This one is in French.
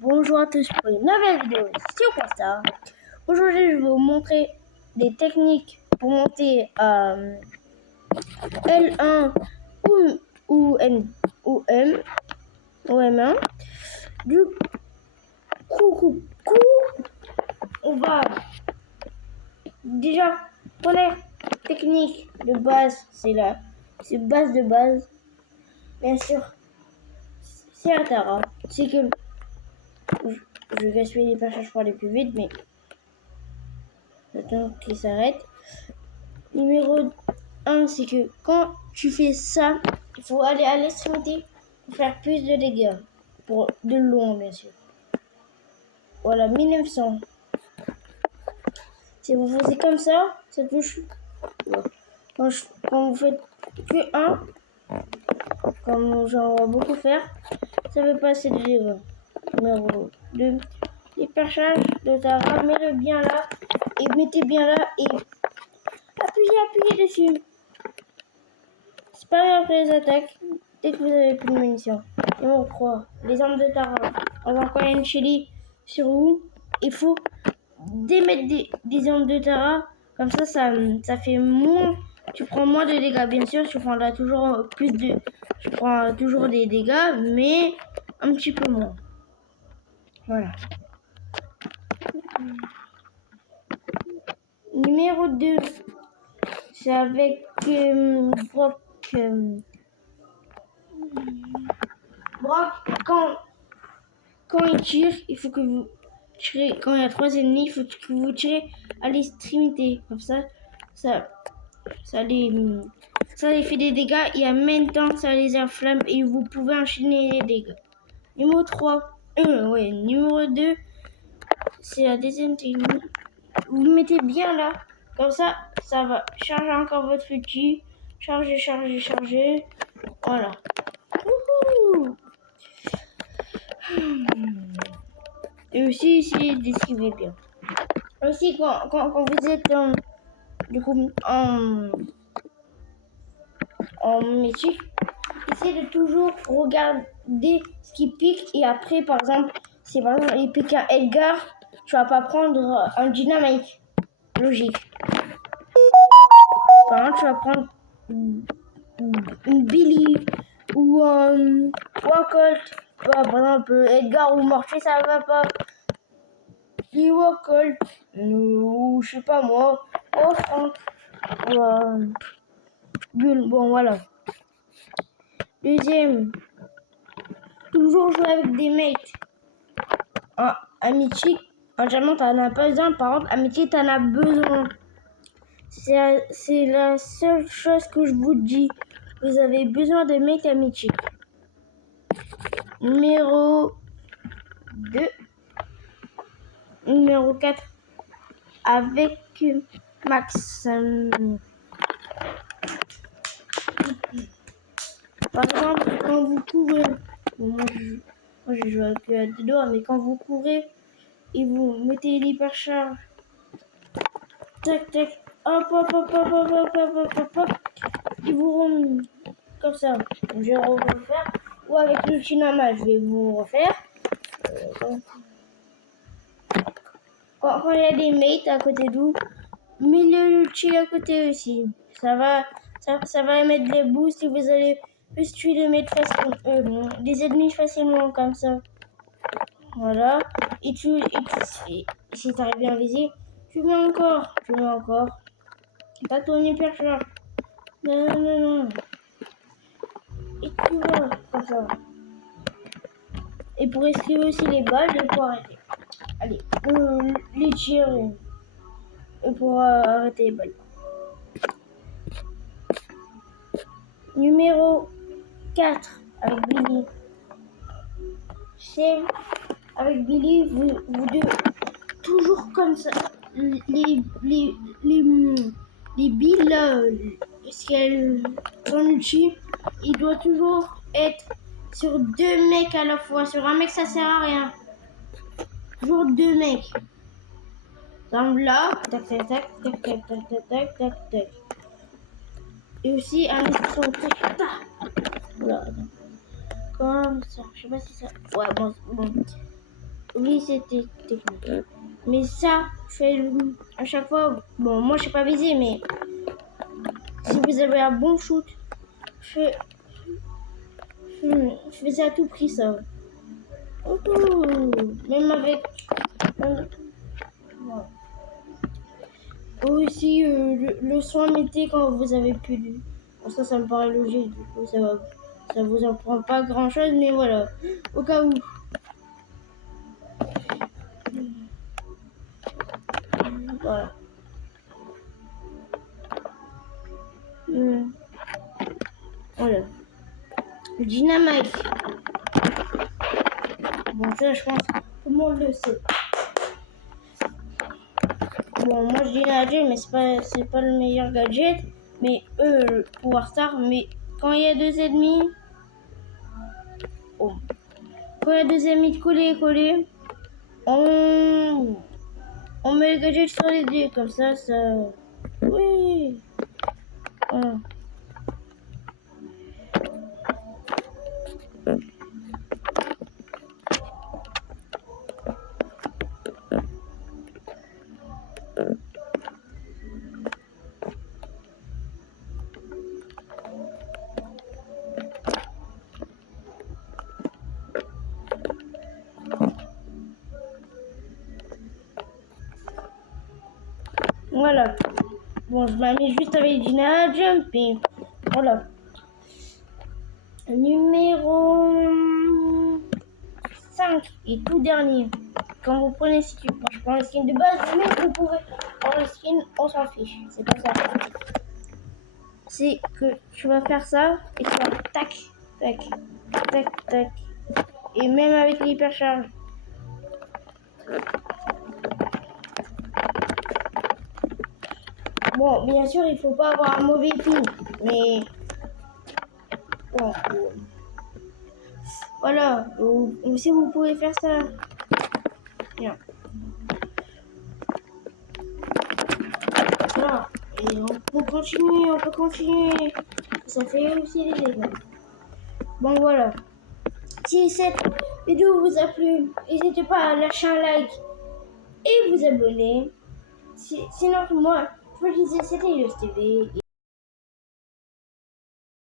Bonjour à tous pour une nouvelle vidéo sur Constar. Aujourd'hui, je vais vous montrer des techniques pour monter L1 ou M1. Du coup, on va déjà, première technique de base, c'est base de base. Bien sûr, c'est un Tara. C'est que je vais suivre les passages pour aller plus vite, mais j'attends qu'il s'arrête. Numéro 1, c'est que quand tu fais ça, il faut aller à l'extrémité pour faire plus de dégâts. Pour de loin, bien sûr. Voilà, 1900. Si vous faites comme ça touche. Quand vous faites que 1, comme j'en vois beaucoup faire, ça veut pas assez de dégâts. Numéro 2, les perchages de ta ramenez-le bien là et mettez bien là et appuyez dessus. C'est pas grave après les attaques, dès que vous avez plus de munitions. Numéro 3, les armes de Tara. On va encore une chili sur vous. Il faut démettre des armes de Tara. Comme ça fait moins. Tu prends moins de dégâts, bien sûr. Tu prendras toujours tu prends toujours des dégâts, mais un petit peu moins. Voilà. Numéro 2, c'est avec Brock. Brock, quand il tire, il faut que vous tirez. Quand il y a 3 ennemis, il faut que vous tirez à l'extrémité. Comme ça les fait des dégâts et en même temps, ça les inflamme et vous pouvez enchaîner les dégâts. Numéro 3, numéro 2, c'est la deuxième technique. Vous mettez bien là. Comme ça va charger encore votre fusil. Charger. Voilà. Wouhou! Et aussi, essayez d'esquiver bien. Aussi, quand vous êtes en métier, essayez de toujours regarder ce qui pique. Et après, par exemple, si par exemple il pique un Edgar, tu vas pas prendre un dynamite. Logique. Par exemple, tu vas prendre une Billy ou un Colt. Par exemple, Edgar ou Mortier, ça va pas. Billy ou Colt. Ou je sais pas moi. Oh, Franck. Bulle. Bon, voilà. Deuxième. Toujours jouer avec des mates. En mythique, en diamant, t'en as pas besoin. Par contre, en mythique, t'en as besoin. C'est la seule chose que je vous dis. Vous avez besoin de mates mythique. Numéro 2. Numéro 4. Avec Max. Par exemple, quand vous courez, moi je joue avec le dehors, mais quand vous courez et vous mettez l'hypercharge, tac, hop, ils vous rond comme ça. Je vais refaire. Ou avec l'outil normal, je vais vous refaire. Quand il y a des mates à côté de vous, mettez l'outil à côté aussi. Ça va émettre des boosts et vous allez plus tuer des ennemis facilement comme ça. Voilà. Et si t'arrives bien à viser, tu mets encore. T'as ton hypercharge. Non. Et tu vois, comme ça. Et pour esquiver aussi les balles, il faut arrêter. Allez, les tirer. Et pour arrêter les balles. Numéro 4 avec Billy. C'est avec Billy, vous deux, toujours comme ça. Les billes là, ce qu'elles sont utiles, il doit toujours être sur 2 mecs à la fois. Sur un mec, ça sert à rien. Toujours 2 mecs. Donc là, tac. Et aussi un espresso. Voilà. Comme ça. Je sais pas si ça. Ouais, bon. oubliez cette technique. Mais ça, fait à chaque fois. Bon, moi, je sais pas viser, mais si vous avez un bon shoot, je faisais à tout prix ça. Même avec. Voilà. Aussi, le soin mettez quand vous avez plus de. Bon, ça me paraît logique. Du coup, ça vous en prend pas grand chose, mais voilà. Au cas où. Voilà. Voilà. Le dynamite. Bon, ça, je pense que tout le monde le sait. Bon, moi, je dis gadget, mais c'est pas le meilleur gadget. Mais le pouvoir star. Mais quand il y a deux ennemis. Oh. Quand il y a deux ennemis collés, on met le gadget sur les deux. Comme ça. Oui. Voilà. Voilà. Bon, je m'amuse juste avec Dina Jump et voilà. Numéro 5 et tout dernier. Quand vous prenez je prends le skin de base, mais vous pouvez prendre le skin, on s'en fiche. C'est pas ça. C'est que tu vas faire ça et tu vas tac, tac, tac, tac. Et même avec l'hypercharge. Bon, bien sûr, il faut pas avoir un mauvais coup, mais bon, voilà. Aussi, vous pouvez faire ça. Bien. Voilà. Et on peut continuer. Ça fait aussi les dégâts. Bon, voilà. Si cette vidéo vous a plu, n'hésitez pas à lâcher un like et vous abonner. Sinon, moi, je vous disais, c'était Youth TV.